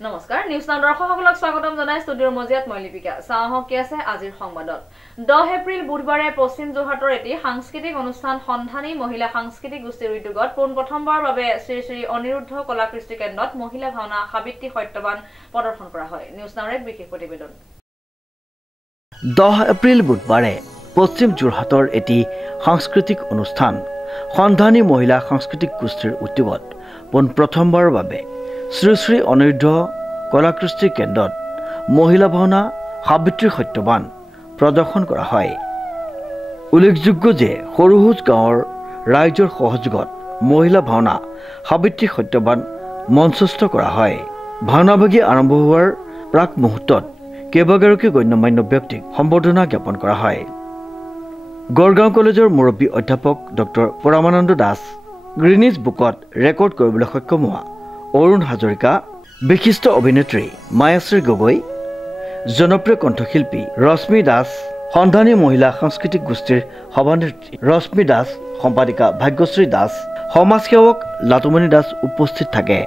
নমস্কাৰ news now দৰ্শকসকলক স্বাগতম জনাই ষ্টুডিঅ'ৰ মজিয়াত মই লিপিকা চাহক কি আছে আজিৰ সংবাদত 10 এপ্ৰিল বুধবাৰে পশ্চিম যোৰহাটৰ এটি সাংস্কৃতিক অনুষ্ঠান সন্ধানী মহিলা সাংস্কৃতিক গোষ্ঠীৰ উদ্যোগত প্ৰথমবাৰৰ বাবে শ্ৰী শ্ৰী অনিৰুদ্ধ কলাকৃষ্টি কেন্দ্ৰত মহিলা ভাওনা সাবিত্ৰী সত্যবান প্ৰদৰ্শন কৰা হয় নিউজ নাওৰ এক বিশেষ প্ৰতিবেদন 10 এপ্ৰিল বুধবাৰে পশ্চিম যোৰহাটৰ এটি সাংস্কৃতিক অনুষ্ঠান সন্ধানী মহিলা সাংস্কৃতিক গোষ্ঠীৰ উদ্যোগত প্ৰথমবাৰৰ বাবে শ্ৰী শ্ৰী অনিৰুদ্ধ কলাকৃষ্টি কেন্দ্ৰত মহিলা ভাওনা সাবিত্ৰী সত্যবান প্ৰদৰ্শন কৰা হয় উল্লেখযোগ্য যে সৰুহুজ গাঁৱৰ ৰাইজৰ সহযোগত মহিলা ভাওনা সাবিত্ৰী সত্যবান মঞ্চস্থ কৰা হয় ভাওনাভাগী আৰম্ভ হোৱাৰ প্ৰাক মুহূৰ্তত কেইবাগৰাকী গণ্যমান্য ব্যক্তিক সম্বৰ্ধনা জ্ঞাপন কৰা হয় গড়গাঁও কলেজৰ মুৰব্বী অধ্যাপক ডক্টৰ পৰমানন্দ দাস গ্ৰীনিজ বুকত ৰেকৰ্ড কৰিবলৈ সক্ষম হোৱা অৰুণ হাজৰিকা বিশিষ্ট অভিনেত্ৰী মায়াশ্ৰী গগৈ জনপ্ৰিয় কণ্ঠশিল্পী ৰশ্মি দাস সন্ধানী মহিলা সাংস্কৃতিক গোষ্ঠীৰ সভানেত্ৰী ৰশ্মি দাস সম্পাদিকা ভাগ্যশ্ৰী দাস সমাজসেৱক লাতুমণি দাস উপস্থিত থাকে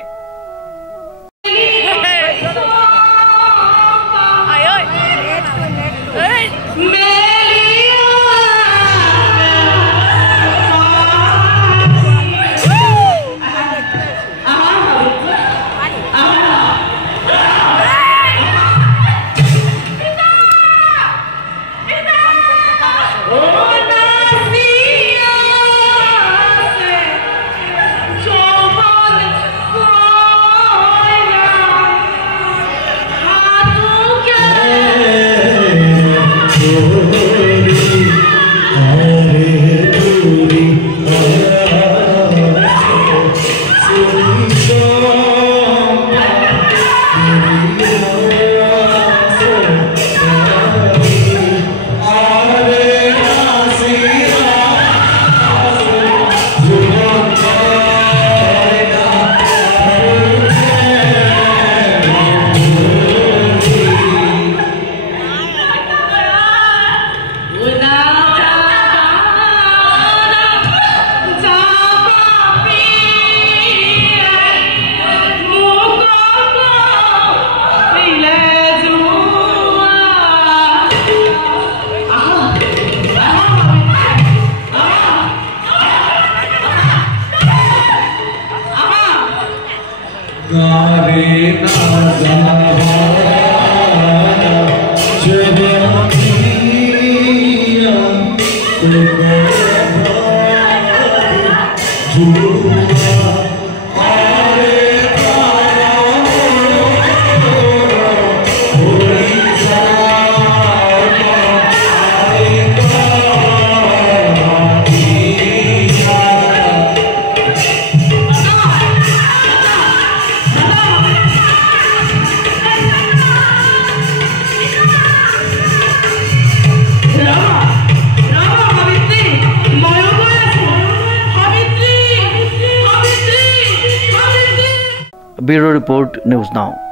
Bureau Report News Now.